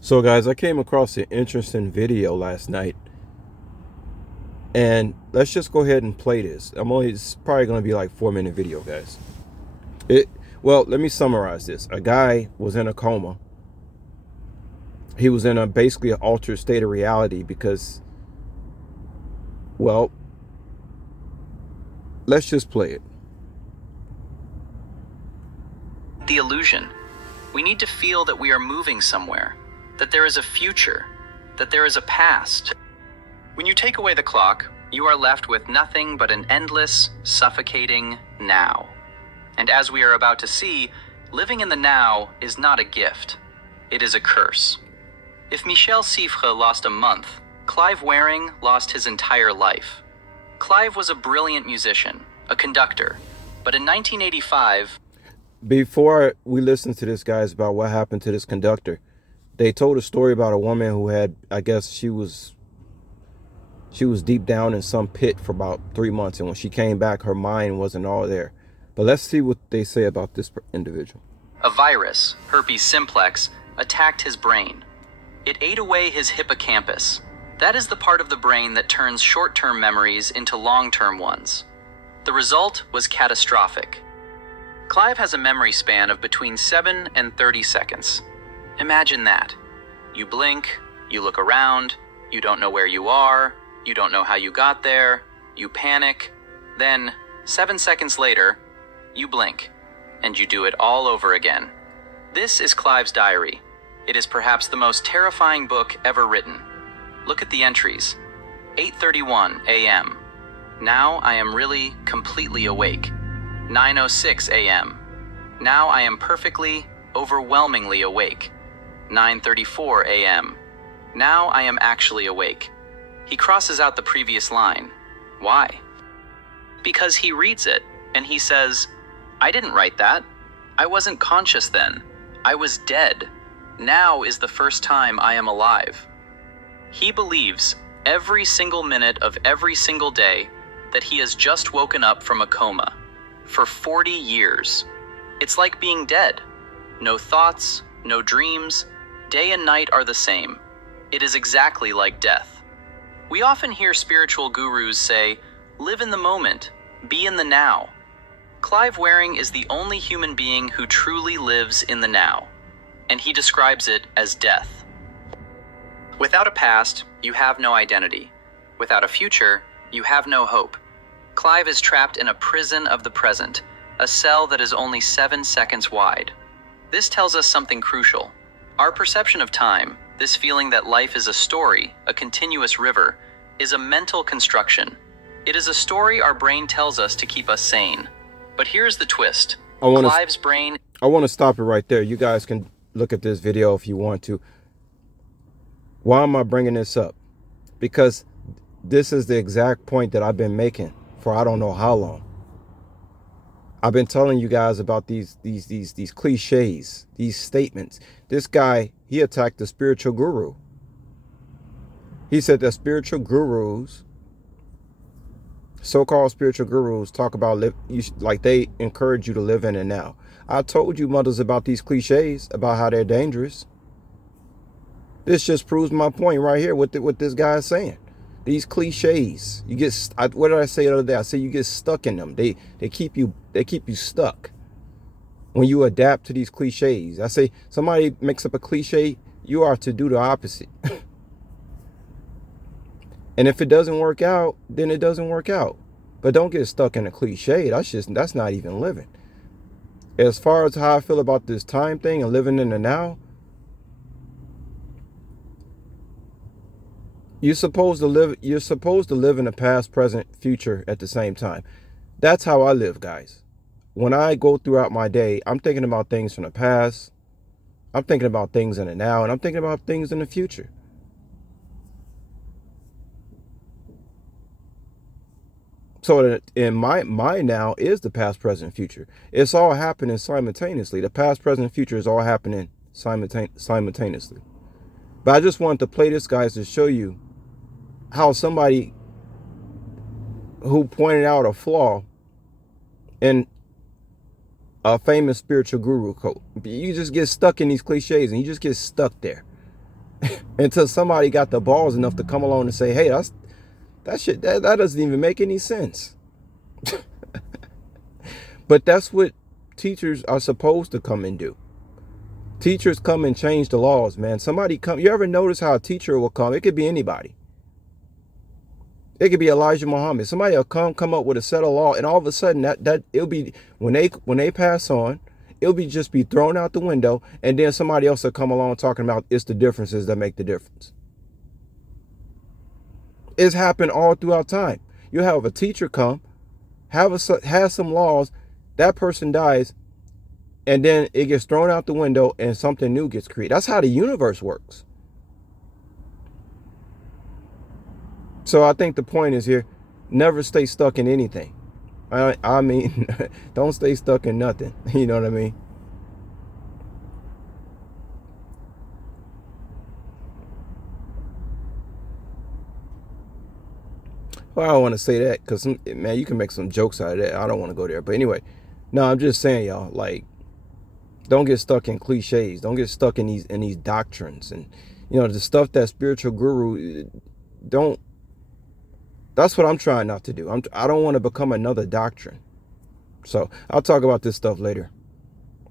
So guys, I came across an interesting video last night, and let's just go ahead and play this. It's probably going to be like 4 minute video, guys. It well, let me summarize this. A guy was in a coma. He was in a basically an altered state of reality because, well, let's just play it. The illusion. We need to feel that we are moving somewhere, that there is a future, that there is a past. When you take away the clock, you are left with nothing but an endless, suffocating now. And as we are about to see, living in the now is not a gift. It is a curse. If Michel Siffre lost a month, Clive Wearing lost his entire life. Clive was a brilliant musician, a conductor, but in 1985, Before we listen to this, guys, about what happened to this conductor, they told a story about a woman who had, I guess she was deep down in some pit for about 3 months, and when she came back, her mind wasn't all there. But let's see what they say about this individual. a virus, herpes simplex, attacked his brain. It ate away his hippocampus. That is the part of the brain that turns short-term memories into long-term ones. The result was catastrophic. Clive has a memory span of between 7 and 30 seconds. Imagine that. You blink, you look around, you don't know where you are, you don't know how you got there, you panic, then 7 seconds later, you blink, and you do it all over again. This is Clive's diary. It is perhaps the most terrifying book ever written. Look at the entries. 8:31 a.m. Now I am really completely awake. 9:06 a.m. Now I am perfectly, overwhelmingly awake. 9:34 a.m. Now I am actually awake. He crosses out the previous line. Why? Because he reads it, and he says, I didn't write that. I wasn't conscious then. I was dead. Now is the first time I am alive. He believes every single minute of every single day that he has just woken up from a coma. For 40 years. It's like being dead. No thoughts, no dreams. Day and night are the same. It is exactly like death. We often hear spiritual gurus say, live in the moment, be in the now. Clive Wearing is the only human being who truly lives in the now, and he describes it as death. Without a past, you have no identity. Without a future, you have no hope. Clive is trapped in a prison of the present, a cell that is only 7 seconds wide. This tells us something crucial. Our perception of time, this feeling that life is a story, a continuous river, is a mental construction. It is a story our brain tells us to keep us sane. But here's the twist. Clive's brain... I want to stop it right there. You guys can look at this video if you want to. Why am I bringing this up? Because this is the exact point that I've been making for I don't know how long. I've been telling you guys about these cliches, these statements. This guy, he attacked the spiritual guru. He said that spiritual gurus, so-called spiritual gurus, talk about like they encourage you to live in it now. I told you mothers about these cliches, about how they're dangerous. This just proves my point right here. What this guy is saying. These cliches, you get. What did I say the other day? I said you get stuck in them. They keep you stuck when you adapt to these cliches. I say somebody makes up a cliche, you are to do the opposite. And if it doesn't work out, then it doesn't work out. But don't get stuck in a cliche. That's not even living. As far as how I feel about this time thing and living in the now, you're supposed to live in the past, present, future at the same time. That's how I live, guys. When I go throughout my day, I'm thinking about things from the past, I'm thinking about things in the now, and I'm thinking about things in the future. So that in my now is the past, present, future. It's all happening simultaneously. The past, present, future is all happening simultaneously. But I just wanted to play this, guys, to show you how somebody who pointed out a flaw in a famous spiritual guru quote. You just get stuck in these cliches and you just get stuck there. until somebody got the balls enough to come along and say, hey, that doesn't even make any sense. But that's what teachers are supposed to come and do. Teachers come and change the laws, man. Somebody come. You ever notice how a teacher will come? It could be anybody. It could be Elijah Muhammad. Somebody will come up with a set of law, and all of a sudden that it'll be when they pass on, it'll be just be thrown out the window, and then somebody else will come along talking about it's the differences that make the difference. It's happened all throughout time. You have a teacher come, has some laws, that person dies, and then it gets thrown out the window and something new gets created. That's how the universe works. So I think the point is here, never stay stuck in anything. I mean, don't stay stuck in nothing. You know what I mean? Well, I don't want to say that because, man, you can make some jokes out of that. I don't want to go there. But anyway, no, I'm just saying, y'all, like, don't get stuck in cliches. Don't get stuck in these doctrines. And, you know, the stuff that spiritual guru, don't. That's what I'm trying not to do. I don't want to become another doctrine. So I'll talk about this stuff later.